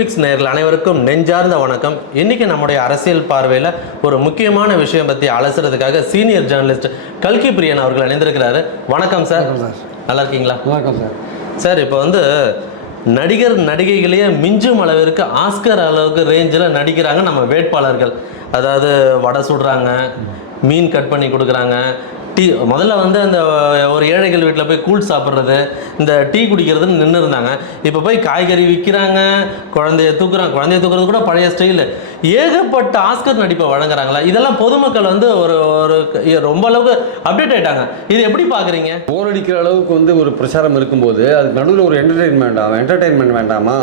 Fix நேர்கள் அனைவருக்கும் நெஞ்சார்ந்த வணக்கம். இன்னைக்கு நம்முடைய அரசியல் பார்வையில் ஒரு முக்கியமான விஷயம் பற்றி அலசுறதுக்காக சீனியர் ஜேர்னலிஸ்ட் கல்கி பிரியன் அவர்கள் இணைந்திருக்கிறாரு. வணக்கம் சார். நல்லா இருக்கீங்களா? வணக்கம் சார். சார் இப்போ வந்து நடிகர் நடிகைகளையே மிஞ்சும் அளவிற்கு ஆஸ்கர் அளவுக்கு ரேஞ்சில் நடிக்கிறாங்க நம்ம வேட்பாளர்கள். அதாவது வடை சுடுறாங்க மீன் கட் பண்ணி கொடுக்குறாங்க டீ முதல்ல வந்து அந்த ஒரு ஏழைகள் வீட்டில் போய் கூழ் சாப்பிட்றது இந்த டீ குடிக்கிறதுன்னு நின்று இருந்தாங்க இப்போ போய் காய்கறி விற்கிறாங்க குழந்தைய தூக்குறாங்க. குழந்தைய தூக்குறது கூட பழைய ஸ்டைலு. ஏகப்பட்ட ஆஸ்கர் நடிப்பை வழங்குறாங்களா? இதெல்லாம் பொதுமக்கள் வந்து ஒரு ஒரு ரொம்ப அளவுக்கு அப்டேட் ஆயிட்டாங்க. இது எப்படி பார்க்குறீங்க போர் அடிக்கிற அளவுக்கு வந்து ஒரு பிரச்சாரம் இருக்கும்போது அதுக்கு நடுவில் ஒரு என்டர்டெயின்மெண்ட் ஆகும் என்டர்டெயின்மெண்ட் வேண்டாமா?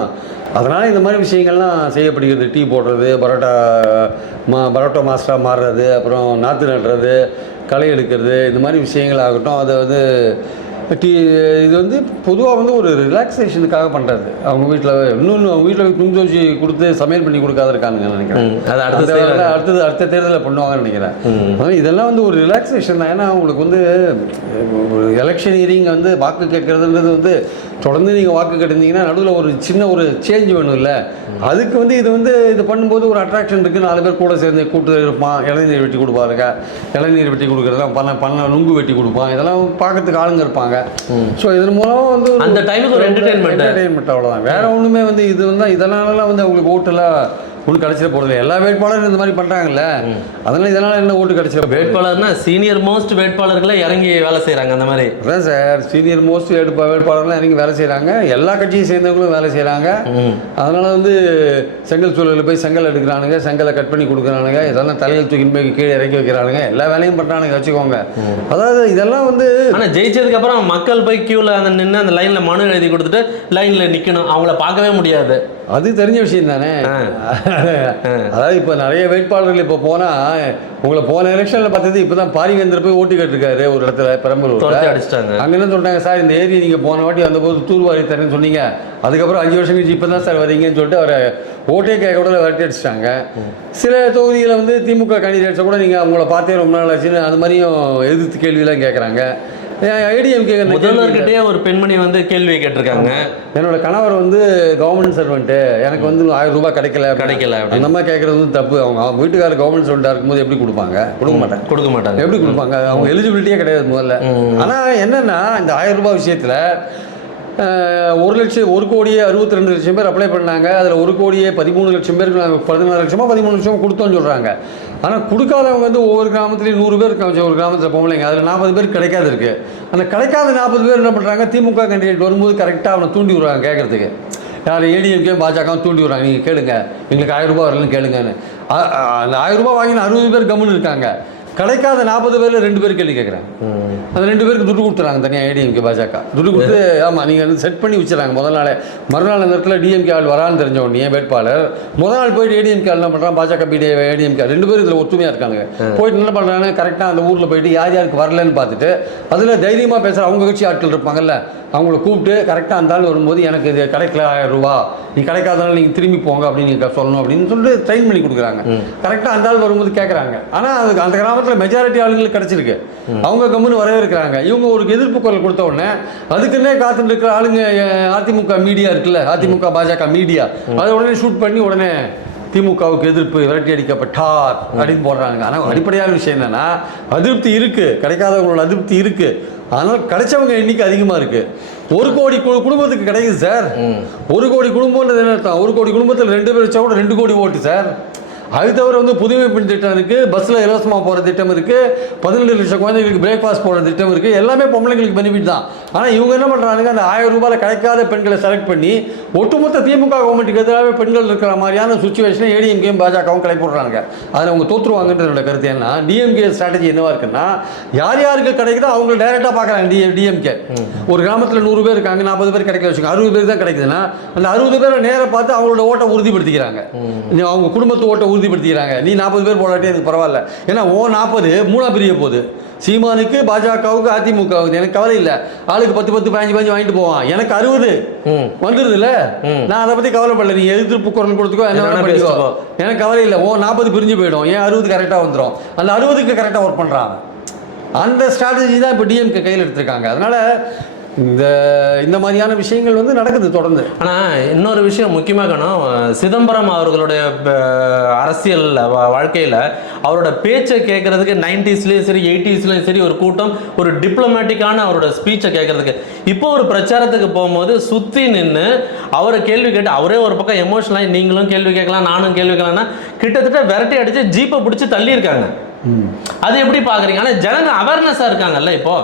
அதனால் இந்த மாதிரி விஷயங்கள்லாம் செய்யப்படுகிறது. டீ போடுறது பரோட்டா மா பரோட்டா மாஸ்டராக மாறுறது அப்புறம் நாற்று நடுறது களை எடுக்கிறது இந்த மாதிரி விஷயங்கள் ஆகட்டும் அதை வந்து டீ இது வந்து பொதுவாக வந்து ஒரு ரிலாக்ஸேஷனுக்காக பண்ணுறது அவங்க வீட்டில் இன்னொன்று அவங்க வீட்டில் துணி துவச்சி கொடுத்து சமையல் பண்ணி கொடுக்காத இருக்காங்க நினைக்கிறேன். அது அடுத்த அடுத்தது அடுத்த தேர்தலில் பண்ணுவாங்கன்னு நினைக்கிறேன். அதனால இதெல்லாம் வந்து ஒரு ரிலாக்ஸேஷன் தான். ஏன்னா உங்களுக்கு வந்து ஒரு எலெக்ஷன் இயரிங் வந்து வாக்கு கேட்கறதுன்றது வந்து தொடர்ந்து நீங்கள் வாக்கு கேட்டிருந்தீங்கன்னா நடுவில் ஒரு சின்ன ஒரு சேஞ்ச் வேணும்ல. அதுக்கு வந்து இது வந்து இது பண்ணும்போது ஒரு அட்ராக்ஷன் இருக்குது நாலு பேர் கூட சேர்ந்து கூட்டு இருப்பான் இளநீர் வெட்டி கொடுப்பாருங்க இளநீர் வெட்டி கொடுக்குறதா பண்ண பண்ண நுங்கு வெட்டி கொடுப்பான் இதெல்லாம் பார்க்கறதுக்கு ஆளுங்க இருப்பாங்க. ஸோ இதன் மூலம் வந்து அந்த டைமுக்கு ஒரு entertainment. entertainment அவ்வளோதான் வேற ஒன்றுமே வந்து இது வந்து இதனாலலாம் வந்து அவங்களுக்கு ஓட்டெல்லாம் ஒன்றும் கிடைச்சிட போகிறது எல்லா வேட்பாளரும் இந்த மாதிரி பண்ணுறாங்கல்ல அதனால இதனால என்ன ஓட்டு கிடைச்சிட? வேட்பாளர்னா சீனியர் மோஸ்ட் வேட்பாளர்களே இறங்கி வேலை செய்கிறாங்க அந்த மாதிரி. அதான் சார் சீனியர் மோஸ்ட் வேட்பா வேட்பாளர்லாம் இறங்கி வேலை செய்கிறாங்க எல்லா கட்சியும் சேர்ந்தவங்களும் வேலை செய்கிறாங்க அதனால வந்து செங்கல் சூழலில் போய் செங்கல் எடுக்கிறானுங்க செங்கலை கட் பண்ணி கொடுக்குறானுங்க இதெல்லாம் தலையில் தூக்கி போய் கீழே இறக்கி வைக்கிறானுங்க. எல்லா வேலையும் பண்ணுறானுங்க வச்சுக்கோங்க. அதாவது இதெல்லாம் வந்து ஆனா ஜெயிச்சதுக்கு அப்புறம் மக்கள் போய் கியூல அந்த நின்று அந்த லைன்ல மனு எழுதி கொடுத்துட்டு லைன்ல நிக்கணும். அவங்கள பார்க்கவே முடியாது. அது தெரிஞ்ச விஷயம் தானே? அதாவது இப்போ நிறைய வேட்பாளர்கள் இப்போ போனால் உங்களை போன எலெக்ஷனில் பார்த்தது இப்போ தான் பாரிவேந்தர் போய் ஓட்டு கேட்டிருக்காரு ஒரு இடத்துல பெரம்பலூர் அடிச்சிட்டாங்க. அங்கே என்ன சொல்லிட்டாங்க? சார் இந்த ஏரியை நீங்கள் போன வாட்டி வந்தபோது தூர்வாரி தரேன்னு சொன்னீங்க. அதுக்கப்புறம் அஞ்சு வருஷம் கழிச்சு இப்போ தான் சார் வரீங்கன்னு சொல்லிட்டு அவரை ஓட்டே கேட்க கூட விரட்டி அடிச்சிட்டாங்க. சில தொகுதிகளில் வந்து திமுக கேண்டிடேட்ஸை கூட நீங்கள் அவங்கள பார்த்தே ரொம்ப நாள் ஆச்சுன்னு அது மாதிரியும் எதிர்த்து கேள்வியெல்லாம் கேட்குறாங்க ஐடிஎம்கே முதல்வர்கிட்டயே ஒரு பெண்மணி வந்து கேள்வி கேட்டிருக்காங்க. என்னோட கணவர் வந்து கவர்மெண்ட் சர்வெண்ட்டு எனக்கு வந்து ஆயிரம் ரூபாய் கிடைக்கல. கிடைக்கல. அந்த மாதிரி கேட்குறது வந்து தப்பு. அவங்க அவங்க வீட்டுக்காரர் கவர்மெண்ட் சர்வெண்ட்டாக இருக்கும்போது எப்படி கொடுப்பாங்க? கொடுக்க மாட்டாங்க. கொடுக்க மாட்டாங்க. எப்படி கொடுப்பாங்க? அவங்க எலிஜிபிலிட்டியே கிடையாது முதல்ல. ஆனால் என்னன்னா இந்த ஆயிரம் ரூபாய் விஷயத்தில் ஒரு லட்சம் ஒரு கோடியே அறுபத்தி ரெண்டு லட்சம் பேர் அப்ளை பண்ணாங்க. அதில் ஒரு கோடியே பதிமூணு லட்சம் பேருக்கு நாங்கள் பதினாறு லட்சமா பதிமூணு லட்சமா கொடுத்தோம்னு சொல்கிறாங்க ஆனால் கொடுக்காதவங்க வந்து ஒவ்வொரு கிராமத்துலேயும் நூறு பேர் இருக்காங்க. ஒரு கிராமத்தில் பொம்பளைங்க அதில் நாற்பது பேர் கிடைக்காது இருக்குது அந்த கிடைக்காத நாற்பது பேர் என்ன பண்ணுறாங்க திமுக கேண்டிடேட் வரும்போது கரெக்டாக அவனை தூண்டி விடுறாங்க கேட்குறதுக்கு யார் ஏடிஎம்கே பாஜகவும் தூண்டி விடுறாங்க. நீங்கள் கேளுங்க. எங்களுக்கு ஆயிரம் ரூபாய் வரலன்னு கேளுங்கன்னு. அந்த ஆயிரம் ரூபாய் வாங்கின அறுபது பேர் கம்முன்னு இருக்காங்க. கிடைக்காத நாற்பது பேரில் ரெண்டு பேர் கேள்வி கேட்குறாங்க அந்த ரெண்டு பேருக்கு துட்டு கொடுத்துறாங்க தனியாக ஏடிஎம்கே பாஜக. துட்டு கொடுத்து ஆமாம் நீங்கள் வந்து செட் பண்ணி வச்சுறாங்க முதல் நாளே மறுநாள் அந்த இடத்துல டிஎம்கே ஆள் வரான்னு தெரிஞ்ச உடனே வேட்பாளர் முதல் நாள் போயிட்டு ஏடிஎம்கே ஆள் என்ன பண்ணுறான் பாஜக பிடி ஏடிஎம்கே ரெண்டு பேரும் இதில் ஒத்துமையாக இருக்காங்க. போயிட்டு என்ன பண்ணுறாங்க கரெக்டாக அந்த ஊரில் போயிட்டு யார் யாருக்கு வரலன்னு பார்த்துட்டு அதில் தைரியமாக பேசுகிற அவங்க கட்சி ஆட்கள் இருப்பாங்கல்ல அவங்கள கூப்பிட்டு கரெக்டாக அந்த ஆள் வரும்போது எனக்கு இது கிடைக்கல ஆயிரம் ரூபா. நீ கிடைக்காதனால நீங்கள் திரும்பி போங்க அப்படின்னு சொல்லணும் அப்படின்னு சொல்லிட்டு ட்ரெயின் பண்ணி கொடுக்குறாங்க. கரெக்டாக அந்த ஆள் வரும்போது கேட்குறாங்க ஆனால் அதுக்கு அந்த கிராமத்தில் மெஜாரிட்டி ஆளுங்களுக்கு கிடைச்சிருக்கு. அவங்க கம்முன்னு வரவே இருக்கிறாங்க இவங்க ஒரு எதிர்ப்பு குரல் கொடுத்த உடனே அதுக்குன்னே காத்துட்டு இருக்கிற ஆளுங்க அதிமுக மீடியா இருக்குல்ல அதிமுக பாஜக மீடியா அதை உடனே ஷூட் பண்ணி உடனே திமுகவுக்கு எதிர்ப்பு விரட்டி அடிக்கப்பட்டார் அப்படின்னு போடுறாங்க. ஆனால் அடிப்படையான விஷயம் என்னன்னா அதிருப்தி இருக்கு. கிடைக்காதவங்களோட அதிருப்தி இருக்கு. ஆனால் கிடைச்சவங்க எண்ணிக்கை அதிகமாக இருக்கு. ஒரு கோடி குடும்பத்துக்கு கிடைக்குது சார். ஒரு கோடி குடும்பம்ன்றது என்ன அர்த்தம் ஒரு கோடி குடும்பத்தில் ரெண்டு பேர் வச்சா கூட ரெண்டு கோடி ஓட்டு சார். அது தவிர வந்து புதுமை பெண் திட்டம் இருக்குது பஸ்ஸில் இலவசமாக போகிற திட்டம் இருக்குது பதினெட்டு லட்சம் குழந்தைங்களுக்கு பிரேக்ஃபாஸ்ட் போடுற திட்டம் இருக்குது எல்லாமே பொம்பளைங்களுக்கு பெனிஃபிட் தான். ஆனால் இவங்க என்ன பண்ணுறாங்க அந்த ஆயிரம் ரூபாயில் கிடைக்காத பெண்களை செலக்ட் பண்ணி ஒட்டுமொத்த திமுக கவர்மெண்ட்டுக்கு எதிராக பெண்கள் இருக்கிற மாதிரியான சுச்சுவேஷனை ஏடிஎம்கேயும் பாஜகவும் கிளப்பிடுறாங்க அதில் அவங்க தோற்றுருவாங்கன்றதோட கருத்து. என்ன டிஎம்கே ஸ்ட்ராட்டஜி என்னவா இருக்குன்னா யார் யாருக்கு கிடைக்குதோ அவங்க டைரெக்டாக பார்க்குறாங்க டி டிஎம்கே ஒரு கிராமத்தில் நூறு பேர் இருக்காங்க நாற்பது பேர் கிடைக்கல வச்சுக்கோங்க. அறுபது பேர் தான் கிடைக்குதுன்னா அந்த அறுபது பேரை நேராக பார்த்து அவங்களோட ஓட்டை உறுதிப்படுத்திக்கிறாங்க. அவங்க குடும்பத்து ஓட்டை உறுதிப்படுத்திக்கிறாங்க. நீ நாற்பது பேர் போடாட்டி எனக்கு பரவாயில்ல. ஏன்னா ஓ நாற்பது மூணா பிரிய போகுது. சீமானுக்கு பாஜகவுக்கு அதிமுகவுக்கு எனக்கு கவலை இல்லை. ஆளுக்கு பத்து பத்து பதினஞ்சு பதினஞ்சு வாங்கிட்டு போவான். எனக்கு அறுபது. வந்துடுதுல்ல நான் அதை பற்றி கவலைப்படல. நீ எதிர்ப்பு குரல் கொடுத்துக்கோ என்ன பண்ணிக்கோ. எனக்கு கவலை இல்லை. ஓ நாற்பது பிரிஞ்சு போயிடும். ஏன் அறுபது கரெக்டாக வந்துடும் அந்த அறுபதுக்கு கரெக்டாக ஒர்க் பண்ணுறான் அந்த ஸ்ட்ராட்டஜி தான் இப்போ டிஎம்கே கையில் எடுத்திருக்காங்க. அதனால இந்த இந்த மாதிரியான விஷயங்கள் வந்து நடக்குது தொடர்ந்து. ஆனா இன்னொரு விஷயம் முக்கியமாக கணும் சிதம்பரம் அவர்களுடைய அரசியல் வா- வாழ்க்கையில அவரோட பேச்சை கேட்கறதுக்கு நைன்டிஸ்லயும் சரி எயிட்டிஸ்லயும் சரி ஒரு கூட்டம் ஒரு டிப்ளமேட்டிக்கான அவரோட ஸ்பீச்சை கேட்கறதுக்கு. இப்போ ஒரு பிரச்சாரத்துக்கு போகும்போது சுத்தி நின்று அவரை கேள்வி கேட்டு அவரே ஒரு பக்கம் எமோஷனலாகி நீங்களும் கேள்வி கேட்கலாம் நானும் கேள்வி கேட்கலாம்னா கிட்டத்தட்ட விரட்டி அடிச்சு ஜீப்பை பிடிச்சி தள்ளியிருக்காங்க. அது எப்படி பார்க்குறீங்க ஆனால் ஜனங்க அவேர்னஸாக இருக்காங்கல்ல இப்போ.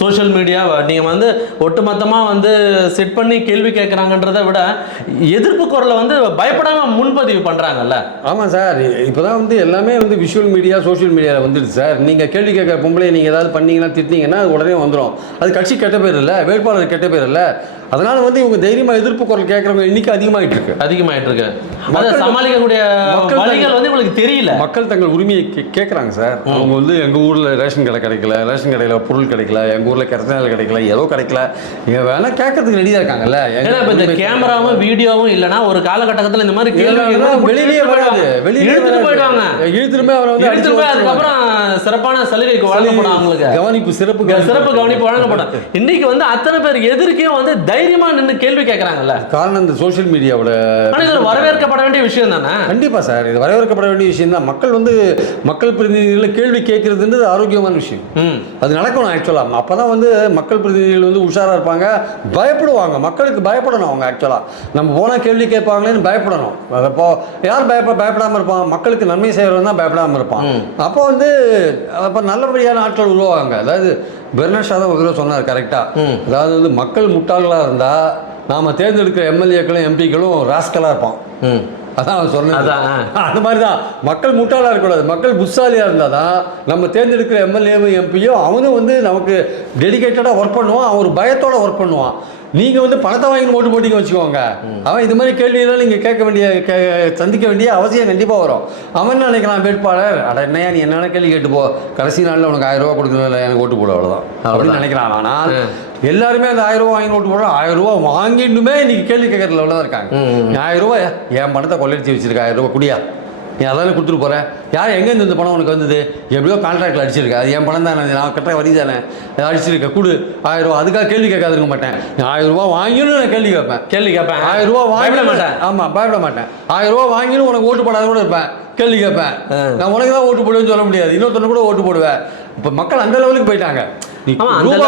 சோஷியல் மீடியா நீங்கள் வந்து ஒட்டுமொத்தமாக வந்து செட் பண்ணி கேள்வி கேட்குறாங்கன்றதை விட எதிர்ப்பு குரலை வந்து பயப்படாமல் முன்பதிவு பண்ணுறாங்கல்ல ஆமாம் சார். இப்போதான் வந்து எல்லாமே வந்து விஷுவல் மீடியா சோஷியல் மீடியாவில் வந்துடுது சார். நீங்கள் கேள்வி கேட்குற பொம்பளை நீங்கள் ஏதாவது பண்ணீங்கன்னா திட்டிங்கன்னா அது உடனே வந்துடும் அது கட்சி கெட்ட பேர் இல்லை வேட்பாளர் கெட்ட பேர் இல்லை. அதனால வந்து இவங்க தைரியமாக எதிர்ப்பு குரல் கேட்குறவங்க எண்ணிக்கை அதிகமாகிட்டு இருக்கு. அதிகமாயிட்டு இருக்கு. அதை சமாளிக்கக்கூடிய வழிகள் வந்து உங்களுக்கு தெரியல. மக்கள் தங்கள் உரிமையை கேட்குறாங்க சார். அவங்க வந்து எங்கள் ஊரில் ரேஷன் கடை கிடைக்கல ரேஷன் கடையில் பொருள் கிடைக்கல எங்கள் ஊரில் கரசனால் கிடைக்கல ஏதோ கிடைக்கல. இங்கே வேணால் கேட்கறதுக்கு ரெடியாக இருக்காங்கல்ல. எங்க ஏன்னா இப்போ இந்த கேமராவும் வீடியோவும் இல்லைன்னா ஒரு காலகட்டத்தில் இந்த மாதிரி வெளியிலேயே வராது. வெளியிலே இழுத்துட்டு போயிடுவாங்க. இழுத்துட்டு அவரை வந்து இழுத்துட்டு. அதுக்கப்புறம் சிறப்பான சலுகைக்கு வழங்கப்படும் அவங்களுக்கு. கவனிப்பு சிறப்பு சிறப்பு கவனிப்பு. வழங்கப்படும். இன்னைக்கு வந்து அத்தனை பேர் எதிர்க்கையும் வந்து தைரியமா நின்று கேள்வி கேட்கறாங்கல்ல காரணம் இந்த சோஷியல் மீடியாவோட வரவேற்கப்பட வேண்டிய விஷயம் தானே? கண்டிப்பா சார். இது வரவேற்கப்பட வேண்டிய விஷயம் தான் மக்கள் வந்து மக்கள் பிரதிநிதிகளை கேள்வி கேட்கறதுன்றது ஆரோக்கியமான விஷயம். அது நடக்கணும் ஆக்சுவலாக அப்போ தான் வந்து மக்கள் பிரதிநிதிகள் வந்து உஷாராக இருப்பாங்க. பயப்படுவாங்க. மக்களுக்கு பயப்படணும் அவங்க ஆக்சுவலாக நம்ம போனால் கேள்வி கேட்பாங்களேன்னு பயப்படணும். அப்போ யார் பயப்ப பயப்படாமல் இருப்பான்? மக்களுக்கு நன்மை செய்கிறவன் தான் பயப்படாமல் இருப்பான். அப்போ வந்து அப்போ நல்லபடியான ஆட்கள் உருவாங்க அதாவது பெர்னட் ஷா தான் சொன்னார் கரெக்டாக. அதாவது வந்து மக்கள் முட்டாள்களாக இருந்தால் நாம் தேர்ந்தெடுக்கிற எம்எல்ஏக்களும் எம்பிக்களும் ராஸ்கலாக இருப்பான். அதான் அவர் சொன்னது அதான். அந்த மாதிரி தான் மக்கள் முட்டாளாக இருக்கக்கூடாது. மக்கள் புத்தாலியாக இருந்தால் தான் நம்ம தேர்ந்தெடுக்கிற எம்எல்ஏவும் எம்பியும் அவனும் வந்து நமக்கு டெடிகேட்டடாக ஒர்க் பண்ணுவான். அவன் ஒரு பயத்தோட ஒர்க் பண்ணுவான். நீங்கள் வந்து பணத்தை வாங்கி ஓட்டு போட்டிங்க வச்சுக்கோங்க. அவன் இது மாதிரி கேள்வியெல்லாம் நீங்கள் கேட்க வேண்டிய கே சந்திக்க வேண்டிய அவசியம் கண்டிப்பாக வரும். அவன் என்ன நினைக்கிறான் வேட்பாளர்? அட என்னையா நீ என்னென்ன கேள்வி கேட்டு போ கடைசி நாளில் உனக்கு ஆயிரம் ரூபா கொடுக்கணும் எனக்கு ஓட்டு போட அவ்வளோதான் அப்படின்னு நினைக்கிறான். ஆனால் எல்லாருமே அந்த ஆயிரம் ரூபா வாங்கி ஓட்டு போடுறோம் ஆயிரம் ரூபா வாங்கிட்டுமே இன்னைக்கு கேள்வி கேட்கற லெவலில் தான் இருக்காங்க ஆயிரம் ரூபாய் என் பணத்தை கொள்ளடிச்சு வச்சிருக்க ஆயிரம் ரூபாய் குடியா? நீ அதானே கொடுத்துட்டு போற? யார் எங்கேருந்து இந்த பணம் உனக்கு வந்தது? எப்படியோ கான்ட்ராக்டில் அடிச்சிருக்க. அது என் பணம் தானே நான் கட்டுற வரி தானே. அடிச்சிருக்க. கொடு. ஆயிரம் ரூபா. அதுக்காக கேள்வி கேட்காது இருக்க மாட்டேன். ஆயிரம் ரூபா வாங்கினும் நான் கேள்வி கேட்பேன். கேள்வி கேட்பேன். ஆயிரம் ரூபா வாங்கி பயப்பட மாட்டேன். ஆமாம் பயப்பட மாட்டேன். ஆயிரம் ரூபா வாங்கினும் உனக்கு ஓட்டு போடாத கூட இருப்பேன். கேள்வி கேட்பேன். நான் உனக்கு தான் ஓட்டு போடுவேன்னு சொல்ல முடியாது. இன்னொருத்தனை கூட ஓட்டு போடுவேன். இப்போ மக்கள் அந்த லெவலுக்கு போயிட்டாங்க. ரூபா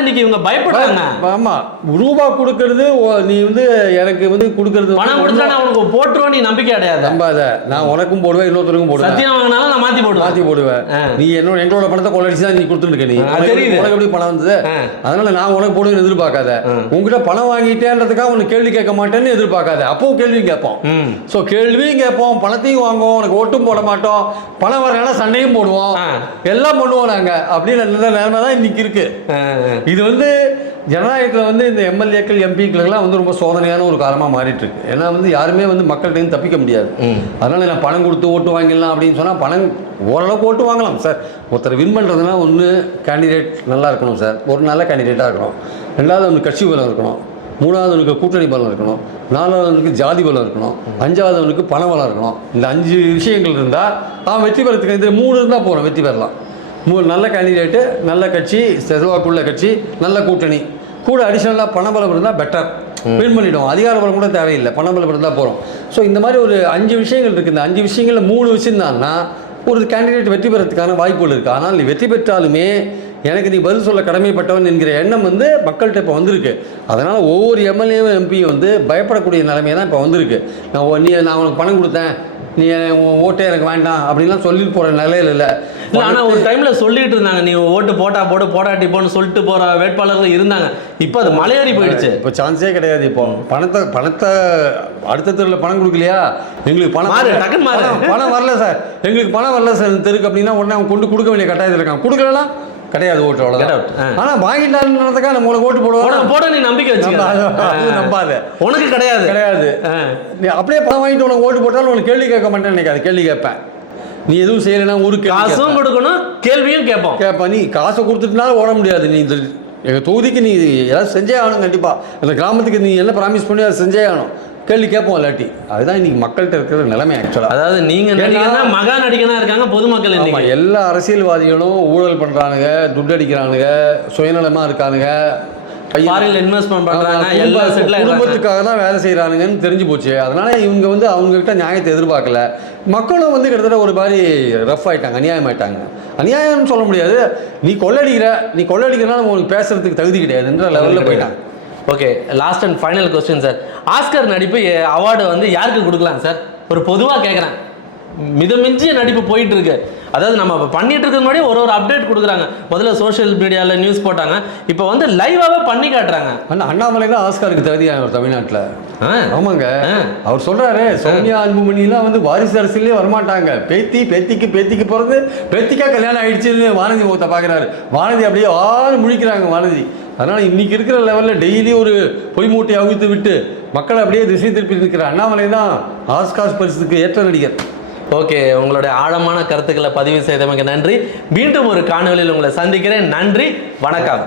இன்னைக்கு இவங்க பயப்படுறாங்க ஆமா ரூபா கொடுக்கறது நீ வந்து எனக்கு வந்து கொடுக்கறது வந்து பணம் கொடுத்தா நான் உனக்கு போட்டுருவோம் நீ நம்பிக்கை அடையாத. நம்பாத. நான் உனக்கும் போடுவேன் இன்னொருத்தருக்கும் போடுவேன். சத்தியம் வாங்கினாலும் நான் மாத்தி போடுவேன். மாத்தி போடுவேன். நீ என்னோட எங்களோட பணத்தை கொள்ளடிச்சு தான் நீ கொடுத்துருக்க நீ. தெரியுது. எப்படி- உனக்கு எப்படி பணம் வந்தது. அதனால நான் உனக்கு போடுவேன்னு எதிர்பார்க்காத. உங்ககிட்ட பணம் வாங்கிட்டேன்றதுக்காக உனக்கு கேள்வி கேட்க மாட்டேன்னு எதிர்பார்க்காத. அப்பவும் கேள்வி கேட்போம். ஸோ கேள்வியும் கேட்போம் பணத்தையும் வாங்குவோம் உனக்கு ஓட்டும் போட மாட்டோம் பணம் வரலைன்னா சண்டையும் போடுவோம். எல்லாம் பண்ணுவோம் நாங்க. அப்படின்னு நிலைமை தான் இன்னைக்கு இருக்கு. ஆ, ஆ. இது வந்து ஜனநாயகத்தில் வந்து இந்த எம்எல்ஏக்கள் எம்பிக்களுக்கெல்லாம் வந்து ரொம்ப சோதனையான ஒரு காலமாக மாறிட்டு இருக்கு ஏன்னா வந்து யாருமே வந்து மக்கள்கிட்ட தப்பிக்க முடியாது. அதனால நான் பணம் கொடுத்து ஓட்டு வாங்கிடலாம் அப்படின்னு சொன்னால் பணம் ஓரளவுக்கு ஓட்டு வாங்கலாம் சார். ஒருத்தர் வின் பண்ணுறதுனா ஒன்று கேண்டிடேட் நல்லா இருக்கணும் சார். ஒரு நல்ல கேண்டிடேட்டாக இருக்கணும். ரெண்டாவது அவனுக்கு கட்சி பலம் இருக்கணும். மூணாவது அவனுக்கு கூட்டணி பலம் இருக்கணும். நாலாவது அவனுக்கு ஜாதி பலம் இருக்கணும். அஞ்சாவது அவனுக்கு பண பலம் இருக்கணும். இந்த அஞ்சு விஷயங்கள் இருந்தால் அவன் வெற்றி பெறத்துக்கு இந்த மூணு இருந்தால் போகிறோம் வெற்றி பெறலாம். நல்ல கேண்டிடேட்டு நல்ல கட்சி செல்வாக்குள்ள கட்சி நல்ல கூட்டணி. கூட அடிஷ்னலாக பணபலம் இருந்தால் பெட்டர் வின் பண்ணிவிடுவோம் அதிகார பலம் கூட தேவையில்லை. பணபலம் இருந்தால் போகிறோம் ஸோ இந்த மாதிரி ஒரு அஞ்சு விஷயங்கள் இருக்குது இந்த அஞ்சு விஷயங்களில் மூணு விஷயம்தான்னா ஒரு கேண்டிடேட் வெற்றி பெறத்துக்கான வாய்ப்புகள் இருக்குது ஆனால் நீ வெற்றி பெற்றாலுமே எனக்கு நீ பதில் சொல்ல கடமைப்பட்டவன் என்கிற எண்ணம் வந்து மக்கள்கிட்ட இப்போ வந்திருக்கு. அதனால் ஒவ்வொரு எம்எல்ஏவும் எம்பியும் வந்து பயப்படக்கூடிய நிலைமை தான் இப்போ வந்திருக்கு. நான் நீ நான் உனக்கு பணம் கொடுத்தேன். நீ ஓட்டே எனக்கு வேண்டாம் அப்படின்லாம் சொல்லிட்டு போகிற நிலையில் இல்லை. இல்ல ஆனா ஒரு டைம்ல சொல்லிட்டு இருந்தாங்க. நீ ஓட்டு போட்டா போடு போடாட்டி போன்னு சொல்லிட்டு போற வேட்பாளர்கள் இருந்தாங்க. இப்போ அது மலையேறி போயிடுச்சு. இப்போ சான்ஸே கிடையாது இப்போ. பணத்தை பணத்தை அடுத்த தெருவில் பணம் கொடுக்கலையா? எங்களுக்கு பணம். பணம் வரல சார். எங்களுக்கு பணம் வரல சார். இந்த தெருக்கு அப்படின்னா உடனே அவன் கொண்டு கொடுக்க வேண்டிய கட்டாயத்தில் இருக்கான் கொடுக்கலாம் கிடையாது ஓட்டு Get அவ்வளோதான் out. ஆ. ஆனால் வாங்கிட்டான்றதுக்காக நம்ம உனக்கு ஓட்டு போட போடுவோம். போட நீ நம்பிக்கை வச்சுக்க. நம்பாத. உனக்கு கிடையாது. கிடையாது. நீ அப்படியே பணம் வாங்கிட்டு உனக்கு ஓட்டு போட்டாலும் உனக்கு கேள்வி கேட்க மாட்டேன்னு நினைக்காது. கேள்வி கேட்பேன். நீ எதுவும் செய்யலைன்னா ஊருக்கு காசும் கேட்பேன். கொடுக்கணும் கேள்வியும் கேட்போம். கேட்பா நீ காசை கொடுத்துட்டுனாலும் ஓட முடியாது. நீ இந்த எங்கள் தொகுதிக்கு நீ ஏதாவது செஞ்சே ஆகணும் கண்டிப்பாக இந்த கிராமத்துக்கு நீ என்ன ப்ராமிஸ் பண்ணி அதை செஞ்சே ஆகணும். கேள்வி கேட்போம் இல்லாட்டி. அதுதான் இன்னைக்கு மக்கள்கிட்ட இருக்கிற நிலைமை ஆக்சுவலாக அதாவது நீங்க நடிகனா மகா நடிகனா இருக்காங்க பொதுமக்கள் ஆமாம் எல்லா அரசியல்வாதிகளும் ஊழல் பண்ணுறானுங்க துட்டு அடிக்கிறானுங்க சுயநலமாக இருக்கானுங்க. குடும்பத்துக்காக தான் வேலை செய்கிறானுங்கன்னு தெரிஞ்சு போச்சு. அதனால இவங்க வந்து அவங்க கிட்ட நியாயத்தை எதிர்பார்க்கல. மக்களும் வந்து கிட்டத்தட்ட ஒரு மாதிரி ரஃப் ஆயிட்டாங்க அநியாயம் ஆயிட்டாங்க. அநியாயம்னு சொல்ல முடியாது. நீ கொள்ளடிக்கிற நீ கொள்ளடிக்கிறனால உங்களுக்கு பேசுறதுக்கு தகுதி கிடையாதுன்ற லெவலில் போயிட்டாங்க. Okay last and final question sir Oscar நடிப்பு அவார்டு வந்து யாருக்கு கொடுக்கலாம் சார் ஒரு பொதுவாக கேட்குறேன் மிதமிஞ்சிய நடிப்பு போயிட்டு இருக்கு அதாவது நம்ம இப்ப பண்ணிட்டு இருக்கிற முன்னாடி ஒரு ஒரு அப்டேட் கொடுக்குறாங்க. முதல்ல சோஷியல் மீடியாவில் நியூஸ் போட்டாங்க. இப்போ வந்து லைவாகவே பண்ணி காட்டுறாங்க. அண்ணா அண்ணாமலை தான் ஆஸ்காருக்கு தகுதியானவர் தமிழ்நாட்டில். ஆமாங்க. அவர் சொல்றாரு சௌமியா அன்புமணிலாம் வந்து வாரிசு அரசியலே வரமாட்டாங்க. பேத்தி பேத்திக்கு பேத்திக்கு பிறந்து பேத்திக்கா கல்யாணம் ஆயிடுச்சுன்னு வானதி முகத்தை பார்க்குறாரு வானதி அப்படியே ஆறு முழிக்கிறாங்க வானதி. அதனால் இன்னைக்கு இருக்கிற லெவலில் டெய்லி ஒரு பொய் மூட்டை அவிழ்த்து விட்டு மக்களை அப்படியே திசை திருப்பி இருக்கிற அண்ணாமலை தான் ஆஸ்காஸ் பரிசுக்கு ஏற்ற நடிகர். ஓகே உங்களுடைய ஆழமான கருத்துக்களை பதிவு செய்தமைக்கு நன்றி. மீண்டும் ஒரு காணொலியில் உங்களை சந்திக்கிறேன். நன்றி வணக்கம்.